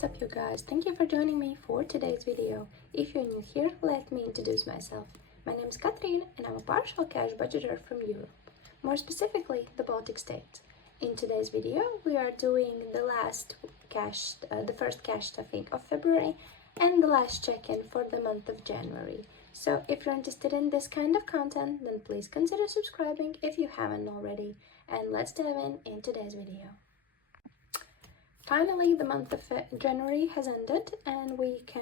What's up you guys? Thank you for joining me for today's video. If you're new here, let me introduce myself. My name is Catherine and I'm a partial cash budgeter from Europe, more specifically the Baltic States. In today's video, we are doing the first cash stuffing of February and the last check-in for the month of January. So if you're interested in this kind of content, then please consider subscribing if you haven't already. And let's dive in today's video. Finally, the month of January has ended and we can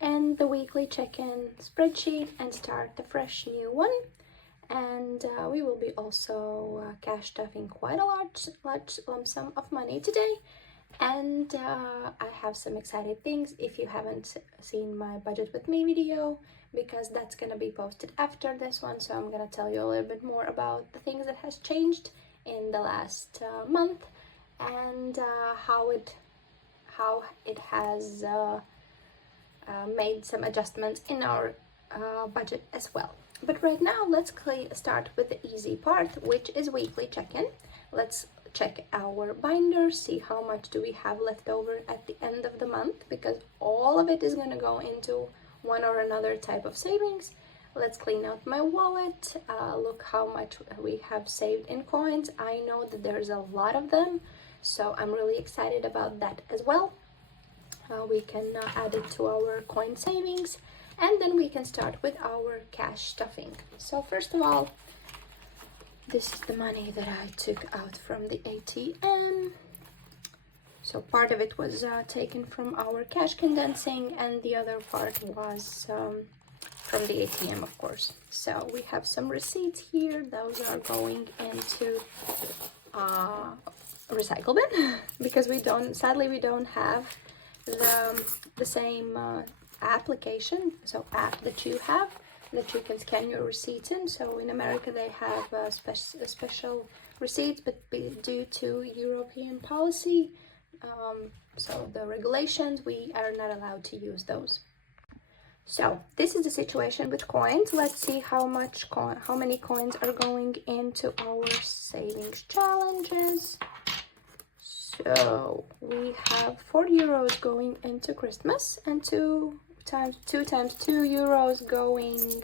end the weekly check-in spreadsheet and start a fresh new one. And we will be also cash stuffing quite a large lump sum of money today. And I have some exciting things if you haven't seen my budget with me video, because that's gonna be posted after this one. So I'm gonna tell you a little bit more about the things that has changed in the last month and how it has made some adjustments in our budget as well. But right now, let's start with the easy part, which is weekly check-in. Let's check our binder, see how much do we have left over at the end of the month, because all of it is going to go into one or another type of savings. Let's clean out my wallet, look how much we have saved in coins. I know that there's a lot of them, so I'm really excited about that as well. We can add it to our coin savings, and then we can start with our cash stuffing. So first of all, this is the money that I took out from the ATM. So part of it was taken from our cash condensing and the other part was from the ATM, of course. So we have some receipts here. Those are going into a recycle bin because sadly we don't have the same application, so app that you have, that you can scan your receipts in. So in America they have special receipts, but due to European policy, so the regulations, we are not allowed to use those. So this is the situation with coins. Let's see how many coins are going into our savings challenges. So we have 4 euros going into Christmas and 2 times 2 euros going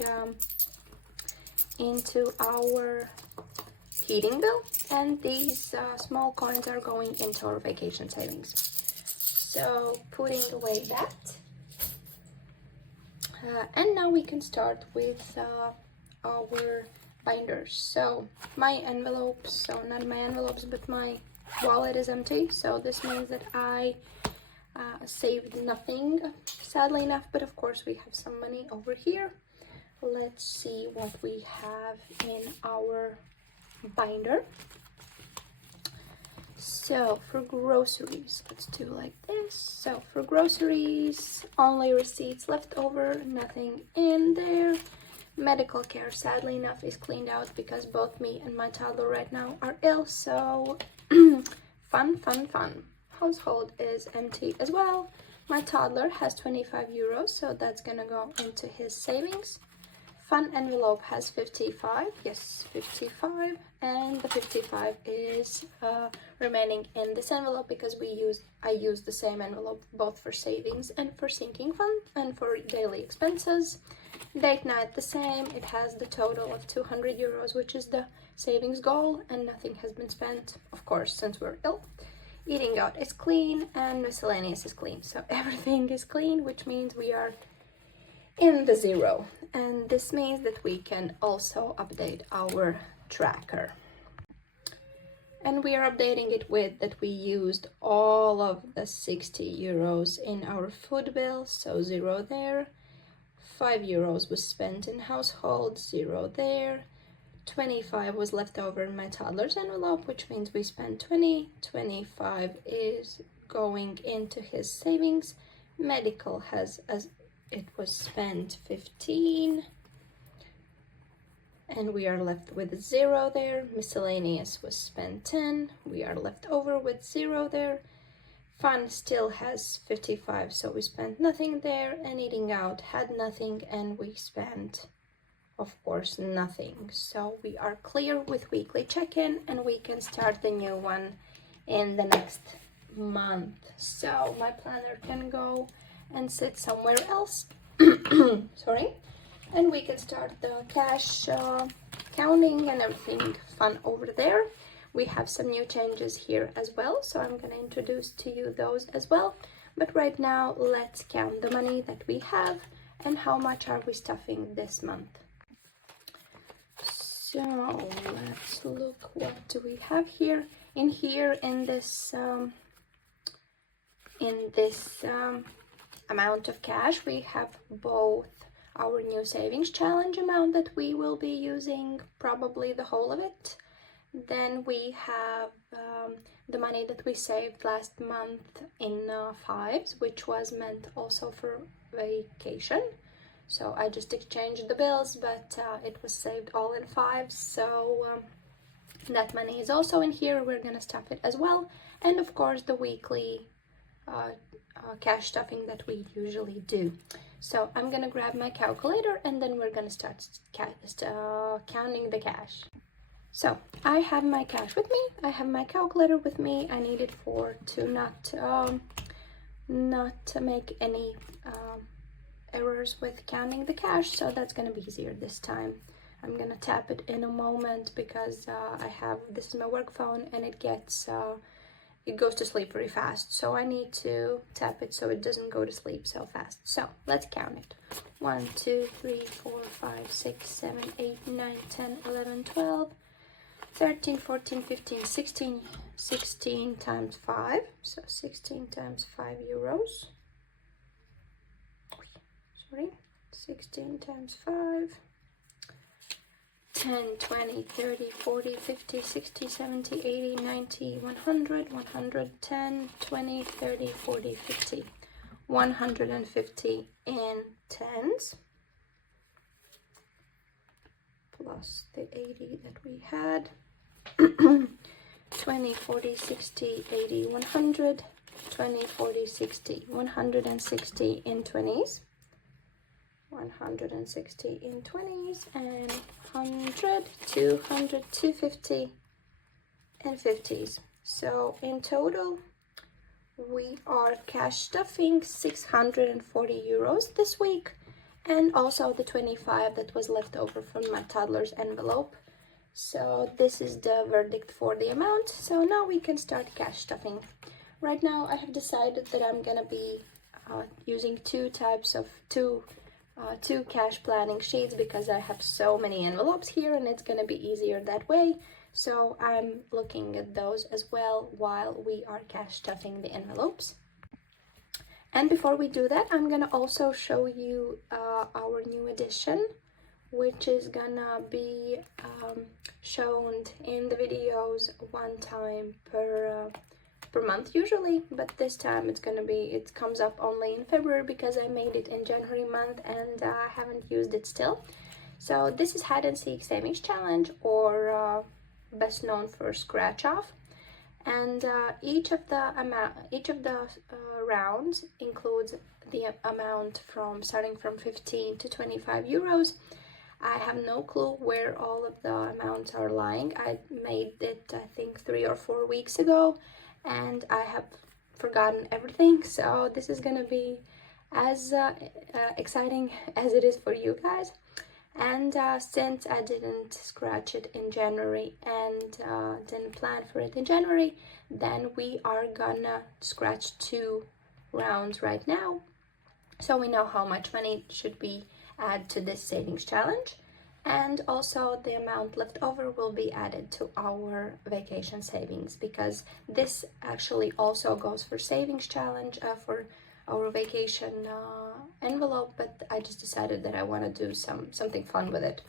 into our heating bill, and these small coins are going into our vacation savings. So putting away that, and now we can start with our binders. So my envelopes, so not my envelopes, but my wallet is empty, so this means that I saved nothing, sadly enough, but of course we have some money over here. Let's see what we have in our binder. So for groceries, let's do like this. So for groceries, only receipts left over, nothing in there. Medical care, sadly enough, is cleaned out because both me and my toddler right now are ill, so fun. Household is empty as well. My toddler has 25 euros, so that's gonna go into his savings. Fun envelope has 55, yes, 55, and the 55 is remaining in this envelope because I use the same envelope both for savings and for sinking fund and for daily expenses. Date night the same, it has the total of 200 euros, which is the savings goal, and nothing has been spent, of course, since we're ill. Eating out is clean and miscellaneous is clean, so everything is clean, which means we are in the zero, and this means that we can also update our tracker. And we are updating it with that we used all of the 60 euros in our food bill, so 0 there. 5 euros was spent in household, 0 there. 25 was left over in my toddler's envelope, which means we spent 20. 25 is going into his savings. Medical has, as it was spent, 15. And we are left with 0 there. Miscellaneous was spent 10. We are left over with 0 there. Fun still has 55, so we spent nothing there. And eating out had nothing, and we spent, of course, nothing. So we are clear with weekly check-in, and we can start the new one in the next month, so my planner can go and sit somewhere else. Sorry. And we can start the cash counting and everything fun over there. We have some new changes here as well, so I'm gonna introduce to you those as well. But right now, let's count the money that we have and how much are we stuffing this month. So let's look, what do we have here? In this amount of cash, we have both our new savings challenge amount that we will be using probably the whole of it. Then we have the money that we saved last month in fives, which was meant also for vacation. So I just exchanged the bills, but it was saved all in fives. So that money is also in here. We're gonna stuff it as well. And of course the weekly cash stuffing that we usually do. So I'm gonna grab my calculator and then we're gonna start counting the cash. So I have my cash with me, I have my calculator with me. I need it to not to make any errors with counting the cash, so that's gonna be easier this time. I'm gonna tap it in a moment because this is my work phone and it goes to sleep very fast, so I need to tap it so it doesn't go to sleep so fast. So let's count it. 1 2 3 4 5 6 7 8 9 10 11 12 13 14 15 16 times 5, so 16 times 5 euros. Sorry, 16 times 5, 10, 20, 30, 40, 50, 60, 70, 80, 90, 100, 110, 20, 30, 40, 50, 150 in tens, plus the 80 that we had, 20, 40, 60, 80, 100, 20, 40, 60, 160 in 20s, 160 in 20s, and 100, 200, 250 in 50s. So in total, we are cash stuffing 640 euros this week, and also the 25 that was left over from my toddler's envelope. So this is the verdict for the amount. So now we can start cash stuffing. Right now I have decided that I'm gonna be using two cash planning sheets because I have so many envelopes here and it's gonna be easier that way. So I'm looking at those as well while we are cash stuffing the envelopes. And before we do that, I'm gonna also show you our new edition, which is gonna be shown in the videos one time per month usually, but this time it comes up only in February because I made it in January month and I haven't used it still. So this is hide and seek savings challenge, or best known for scratch off, and each of the rounds includes the amount starting from 15 to 25 euros. I have no clue where all of the amounts are lying. I made it, I think, 3 or 4 weeks ago, and I have forgotten everything. So this is gonna be as exciting as it is for you guys. And since I didn't scratch it in January and didn't plan for it in January, then we are gonna scratch 2 rounds right now, so we know how much money should we add to this savings challenge, and also the amount left over will be added to our vacation savings, because this actually also goes for savings challenge for our vacation envelope, but I just decided that I want to do something fun with it.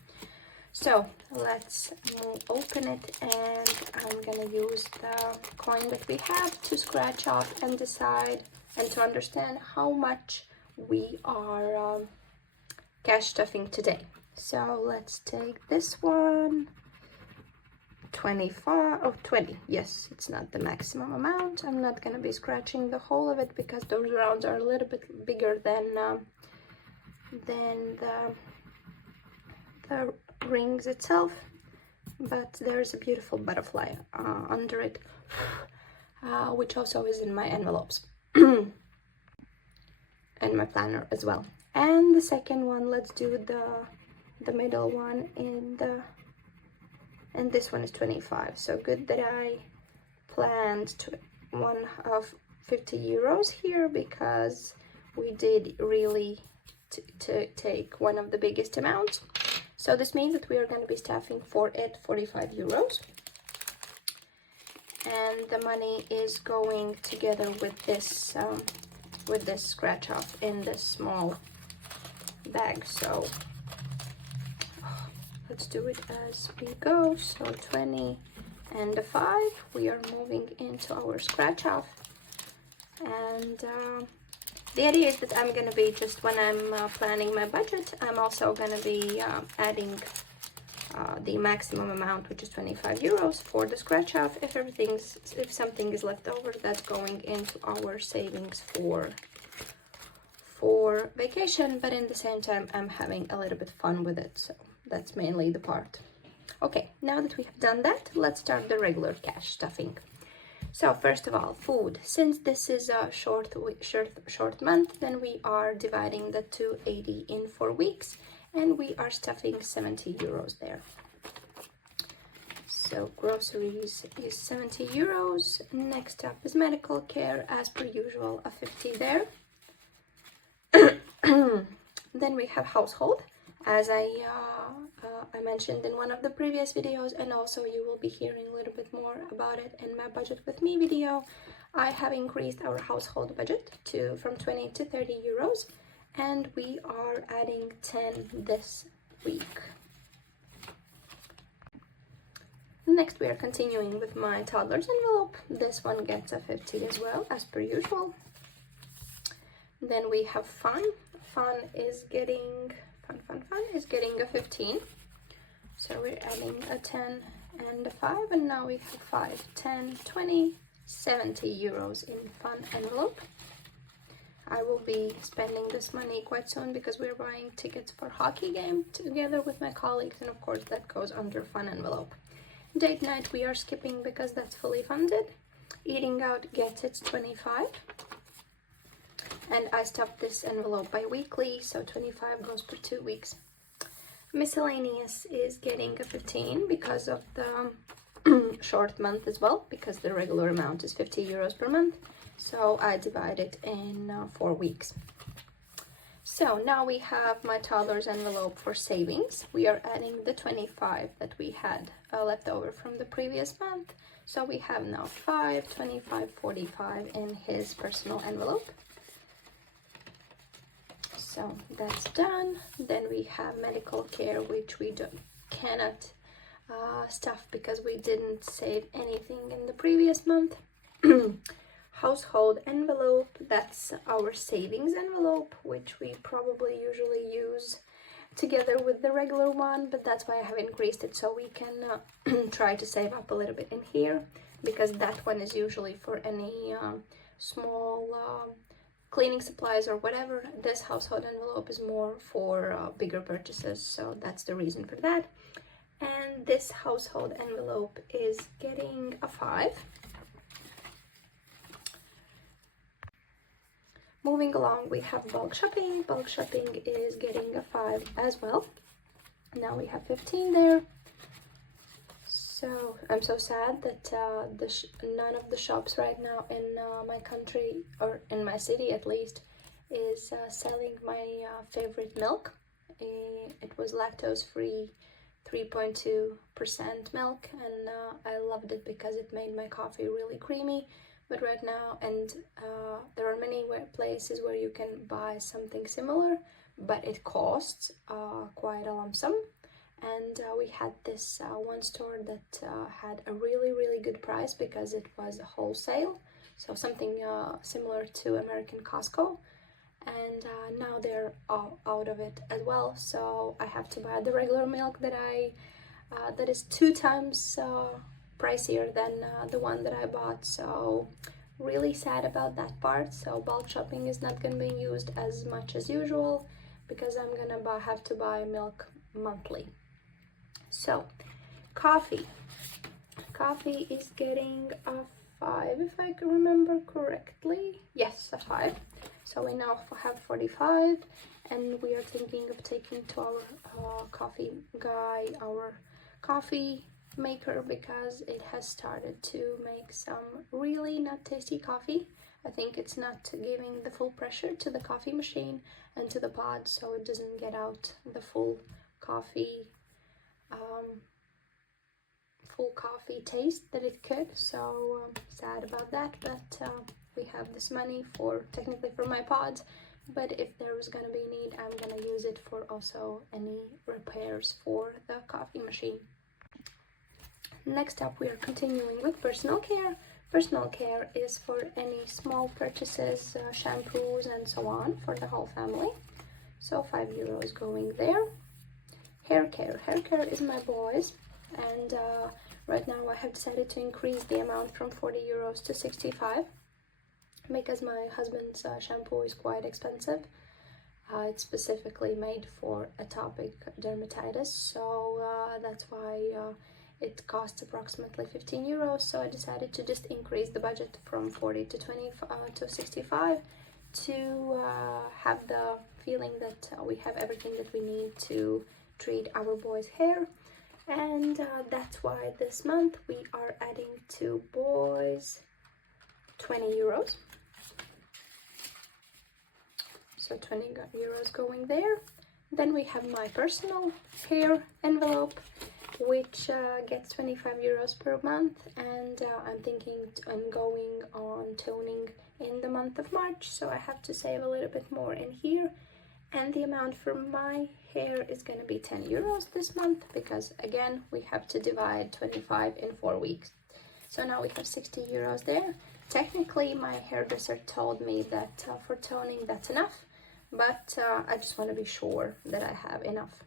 So let's open it, and I'm gonna use the coin that we have to scratch off and decide and to understand how much we are cash stuffing today. So let's take this one, 25 or 20. Yes, it's not the maximum amount. I'm not gonna be scratching the whole of it because those rounds are a little bit bigger than the rings itself, but there's a beautiful butterfly under it. which also is in my envelopes and my planner as well. And the second one, let's do the middle one and this one is 25. So good that I planned one of 50 euros here, because we did really to take one of the biggest amounts. So this means that we are going to be staffing for it 45 euros. And the money is going together with this scratch off in this small bag. So let's do it as we go. So 20 and a 5, we are moving into our scratch off. And the idea is that I'm going to be, just when I'm planning my budget, I'm also going to be adding the maximum amount, which is 25 euros for the scratch off. If something is left over, that's going into our savings for vacation, but in the same time I'm having a little bit fun with it, so that's mainly the part. Okay, now that we have done that, let's start the regular cash stuffing. So first of all, food. Since this is a short month, then we are dividing the 280 in 4 weeks, and we are stuffing 70 euros there. So groceries is 70 euros. Next up is medical care, as per usual, a 50 there. Then we have household, as I mentioned in one of the previous videos, and also you will be hearing a little bit more about it in my budget with me video. I have increased our household budget from 20 to 30 euros, and we are adding 10 this week. Next, we are continuing with my toddler's envelope. This one gets a 50 as well, as per usual. Then we have fun. Fun is getting a 15. So we're adding a 10 and a 5, and now we have 5, 10, 20, 70 euros in fun envelope. I will be spending this money quite soon because we're buying tickets for hockey game together with my colleagues, and of course that goes under fun envelope. Date night we are skipping because that's fully funded. Eating out gets its 25. And I stuffed this envelope bi-weekly, so 25 goes per 2 weeks. Miscellaneous is getting a 15 because of the short month as well, because the regular amount is 50 euros per month. So I divide it in 4 weeks. So now we have my toddler's envelope for savings. We are adding the 25 that we had left over from the previous month. So we have now 5, 25, 45 in his personal envelope. So that's done. Then we have medical care, which we cannot stuff because we didn't save anything in the previous month. Household envelope, that's our savings envelope, which we probably usually use together with the regular one, but that's why I have increased it, so we can try to save up a little bit in here, because that one is usually for any small cleaning supplies or whatever. This household envelope is more for bigger purchases, so that's the reason for that. And this household envelope is getting a 5. Moving along, we have bulk shopping. Bulk shopping is getting a 5 as well. Now we have 15 there. So I'm so sad that none of the shops right now in my country, or in my city at least, is selling my favorite milk. It was lactose-free 3.2% milk, and I loved it because it made my coffee really creamy. But right now, and there are many places where you can buy something similar, but it costs quite a lump sum. And we had this one store that had a really good price because it was wholesale, so something similar to American Costco. And now they're out of it as well, so I have to buy the regular milk that is 2 times pricier than the one that I bought. So really sad about that part. So bulk shopping is not going to be used as much as usual because I'm gonna have to buy milk monthly. So coffee is getting a 5 if I can remember correctly. Yes, a 5. So we now have 45, and we are thinking of taking to our coffee guy, our coffee maker, because it has started to make some really not tasty coffee. I think it's not giving the full pressure to the coffee machine and to the pod, so it doesn't get out the full coffee taste that it could. So sad about that, but we have this money for technically for my pods, but if there was gonna be need, I'm gonna use it for also any repairs for the coffee machine. Next up, we are continuing with personal care. Personal care is for any small purchases, shampoos and so on for the whole family. So 5 euros going there. Hair care is my boys, and right now I have decided to increase the amount from 40 euros to 65 because my husband's shampoo is quite expensive. It's specifically made for atopic dermatitis, so that's why it costs approximately 15 euros. So I decided to just increase the budget from 40 to 20 to 65 to have the feeling that we have everything that we need to treat our boys' hair. And that's why this month we are adding to boys 20 euros. So 20 euros going there. Then we have my personal care envelope, which gets 25 euros per month, and I'm thinking I'm going on toning in the month of March, so I have to save a little bit more in here. And the amount for my hair is going to be 10 euros this month, because again we have to divide 25 in 4 weeks. So now we have 60 euros there. Technically my hairdresser told me that for toning that's enough, but I just want to be sure that I have enough.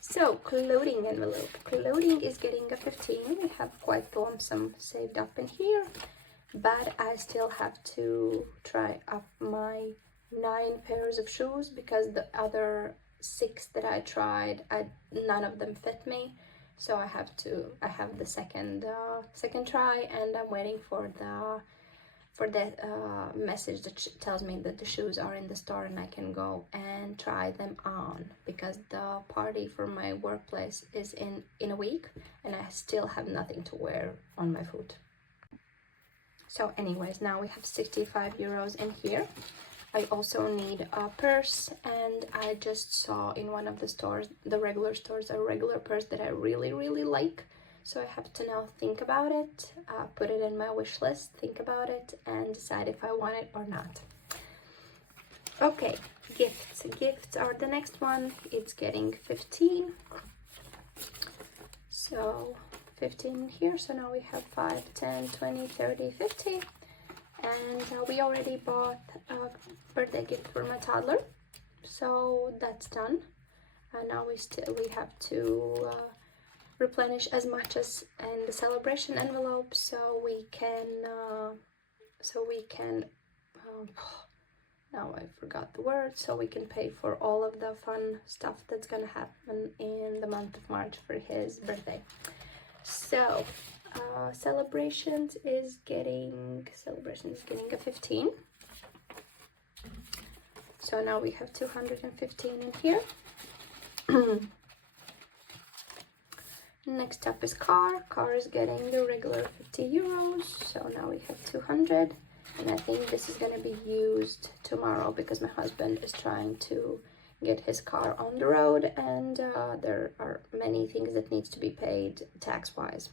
So clothing envelope. Clothing is getting a 15. We have quite the lump sum saved up in here, but I still have to try up my 9 pairs of shoes, because the other 6 that I tried, none of them fit me. So I have the second try, and I'm waiting for the message that tells me that the shoes are in the store and I can go and try them on, because the party for my workplace is in a week and I still have nothing to wear on my foot. So anyways, now we have 65 euros in here. I also need a purse, and I just saw in one of the stores, the regular stores, a regular purse that I really like. So I have to now think about it, put it in my wish list, think about it, and decide if I want it or not. Okay, gifts. Gifts are the next one. It's getting 15. So 15 here. So now we have 5, 10, 20, 30, 50. And we already bought a birthday gift for my toddler. So that's done. And now we have to replenish as much as in the celebration envelope, so we can now I forgot the word, so we can pay for all of the fun stuff that's gonna happen in the month of March for his birthday. So celebrations is getting a 15. So now we have 215 in here. Next up is car. Car is getting the regular 50 euros. So now we have 200. And I think this is going to be used tomorrow because my husband is trying to get his car on the road. And there are many things that needs to be paid tax-wise.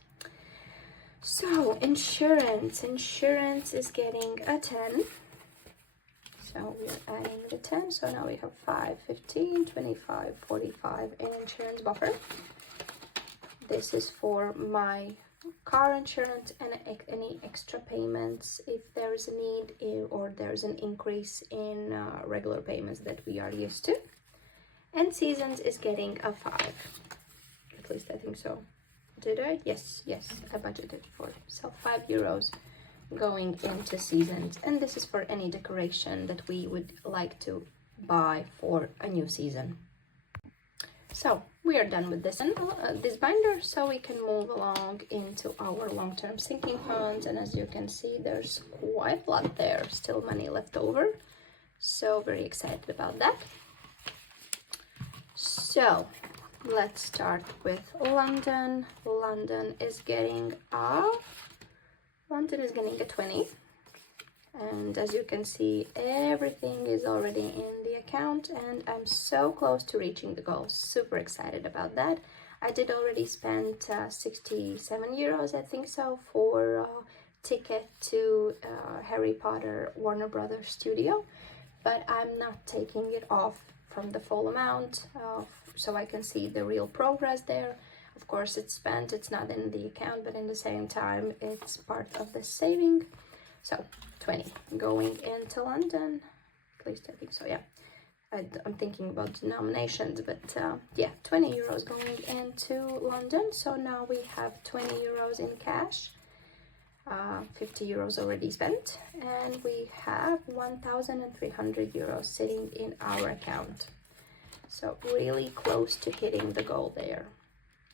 So insurance. Insurance is getting a 10. So we're adding the 10. So now we have 5, 15, 25, 45 in insurance buffer. This is for my car insurance and any extra payments if there is a need or there's an increase in regular payments that we are used to. And seasons is getting a 5. At least I think so. Did I? Yes, I budgeted for it. So 5 euros going into seasons. And this is for any decoration that we would like to buy for a new season. So we are done with this binder, so we can move along into our long-term sinking funds. And as you can see, there's quite a lot there, still money left over, so very excited about that. So let's start with London. London is getting a 20, and as you can see, everything is already in the account, and I'm so close to reaching the goal. Super excited about that. I did already spend 67 euros, I think so, for a ticket to Harry Potter Warner Brothers studio, but I'm not taking it off from the full amount, so I can see the real progress there. Of course, it's spent, it's not in the account, but in the same time, it's part of the saving. So 20 going into London, at least I think so, yeah. I'm thinking about denominations, but yeah, 20 euros going into London. So now we have 20 euros in cash, 50 euros already spent, and we have 1,300 euros sitting in our account. So really close to hitting the goal there.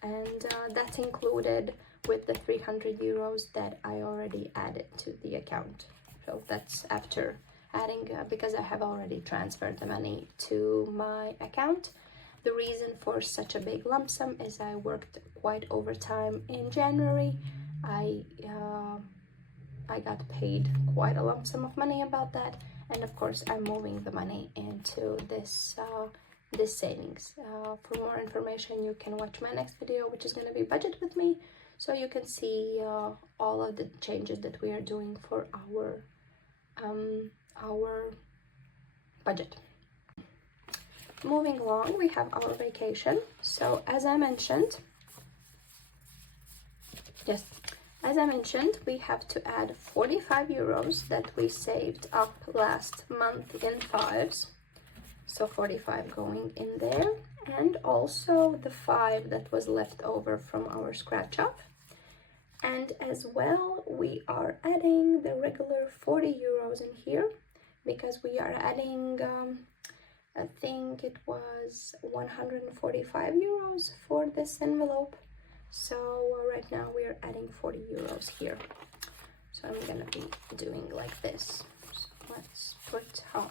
And that's included with the 300 euros that I already added to the account. So that's after adding, because I have already transferred the money to my account. The reason for such a big lump sum is I worked quite overtime in January. I got paid quite a lump sum of money about that, and of course I'm moving the money into this savings. For more information, you can watch my next video, which is going to be budget with me, so you can see all of the changes that we are doing for our budget. Moving along, we have our vacation. So as I mentioned, we have to add 45 euros that we saved up last month in fives. So 45 going in there, and also the 5 that was left over from our scratch off. And as well, we are adding the regular 40 euros in here, because we are adding, I think it was 145 euros for this envelope. So right now we are adding 40 euros here. So I'm gonna be doing like this. So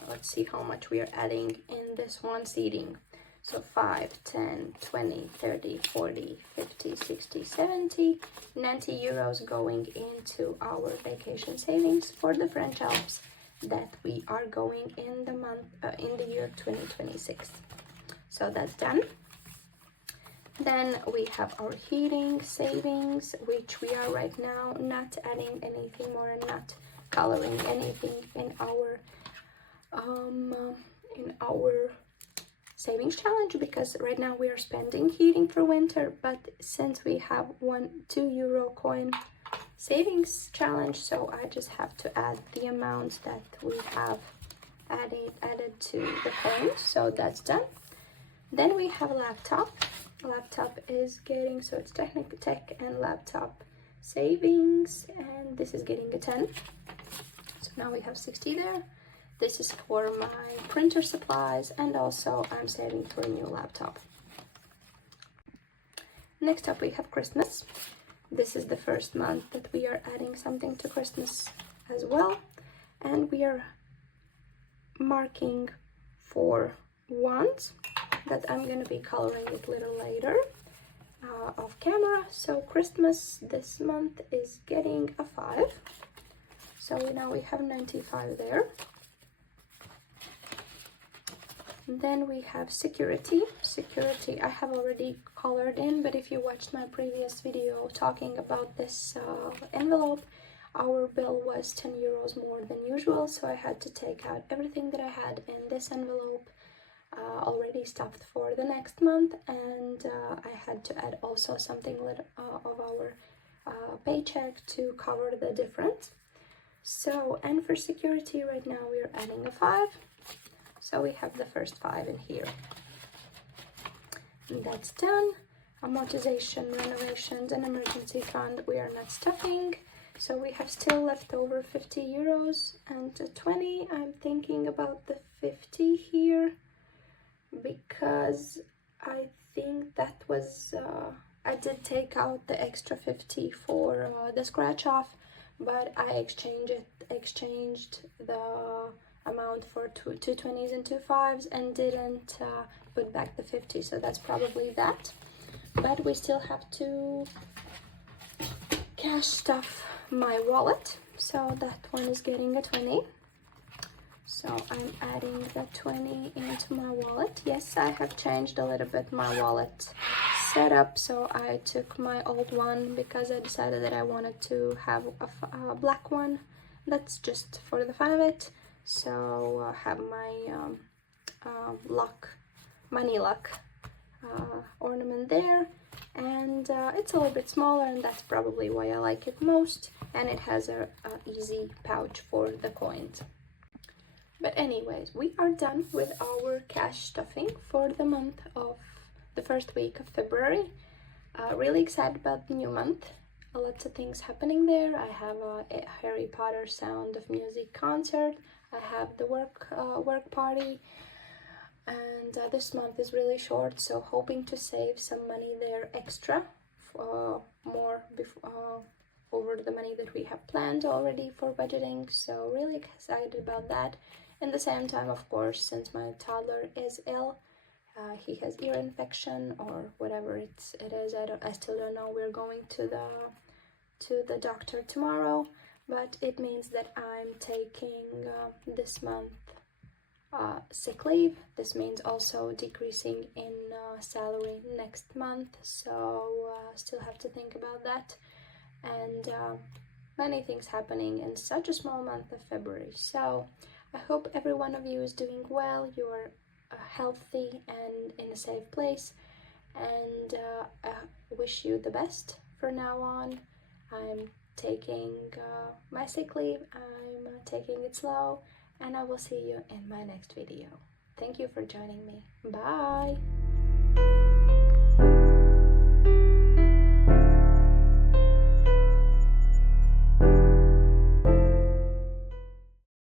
let's see how much we are adding in this one seating. So 5, 10, 20, 30, 40, 50, 60, 70, 90 euros going into our vacation savings for the French Alps that we are going in the year 2026. So that's done. Then we have our heating savings, which we are right now not adding anything more and not coloring anything in our savings challenge, because right now we are spending heating for winter, but since we have 2 euro coin savings challenge, so I just have to add the amounts that we have added to the coins. So that's done. Then we have a laptop. Laptop is getting, so it's tech and laptop savings, and this is getting a 10. So now we have 60 there. This is for my printer supplies, and also I'm saving for a new laptop. Next up we have Christmas. This is the first month that we are adding something to Christmas as well, and we are marking for wands that I'm going to be coloring it a little later off camera. So Christmas this month is getting a 5. So now we have 95 there. And then we have security. Security I have already colored in, but if you watched my previous video talking about this envelope, our bill was 10 euros more than usual, so I had to take out everything that I had in this envelope already stuffed for the next month, and I had to add also something of our paycheck to cover the difference. So, and for security right now we are adding a 5. So we have the first 5 in here. And that's done. Amortization, renovations, and emergency fund we are not stuffing. So we have still left over 50 euros and 20. I'm thinking about the 50 here because I think that was, I did take out the extra 50 for the scratch off, but I exchanged the amount for two 20s and two 5s and didn't put back the 50, so that's probably that. But we still have to cash stuff my wallet, so that one is getting a 20. So I'm adding the 20 into my wallet. Yes, I have changed a little bit my wallet setup. So I took my old one because I decided that I wanted to have a black one. That's just for the fun of it. So I have my money lock ornament there. And it's a little bit smaller, and that's probably why I like it most. And it has a easy pouch for the coins. But anyways, we are done with our cash stuffing for the month of the first week of February. Really excited about the new month. Lots of things happening there. I have a Harry Potter Sound of Music concert. I have the work party. And this month is really short, so hoping to save some money there extra, more over the money that we have planned already for budgeting. So really excited about that. In the same time, of course, since my toddler is ill, he has ear infection or whatever it is. I still don't know. We're going to the doctor tomorrow, but it means that I'm taking this month sick leave. This means also decreasing in salary next month, so still have to think about that. And many things happening in such a small month of February. So I hope every one of you is doing well, you are healthy and in a safe place, and I wish you the best for now on. I'm taking my sick leave, I'm taking it slow, and I will see you in my next video. Thank you for joining me. Bye!